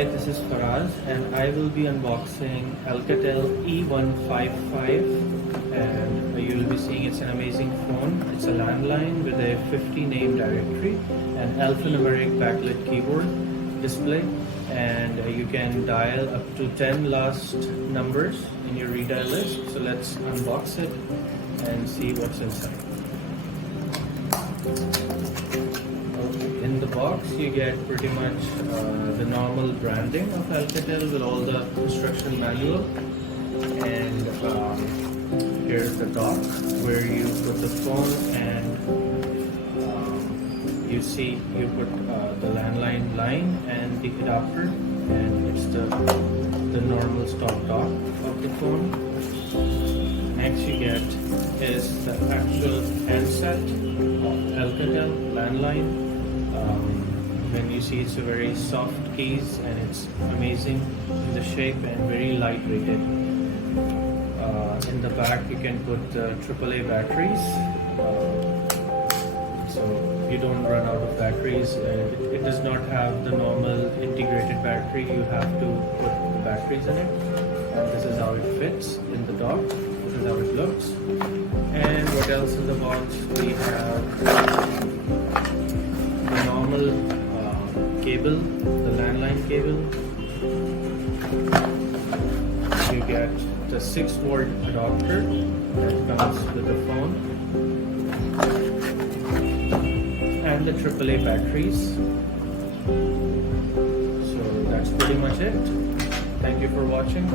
Hi, this is Faraz and I will be unboxing Alcatel E155 and you'll be seeing it's an amazing phone. It's a landline with a 50 name directory, an alphanumeric backlit keyboard display, and you can dial up to 10 last numbers in your redial list. So let's unbox it and see what's inside. In the box you get pretty much the normal branding of Alcatel with all the instruction manual, and here's the dock where you put the phone and you see you put the landline line and the adapter, and it's the normal stock dock of the phone. Next you get is the actual handset of Alcatel landline. When you see, it's a very soft case and it's amazing in the shape and very light weighted. In the back you can put AAA batteries, so you don't run out of batteries. It does not have the normal integrated battery, you have to put the batteries in it, and this is how it fits in the dock. This is how it looks. And what else in the box? We have the normal cable, the landline cable. You get the 6-volt adapter that comes with the phone, and the AAA batteries. So that's pretty much it. Thank you for watching.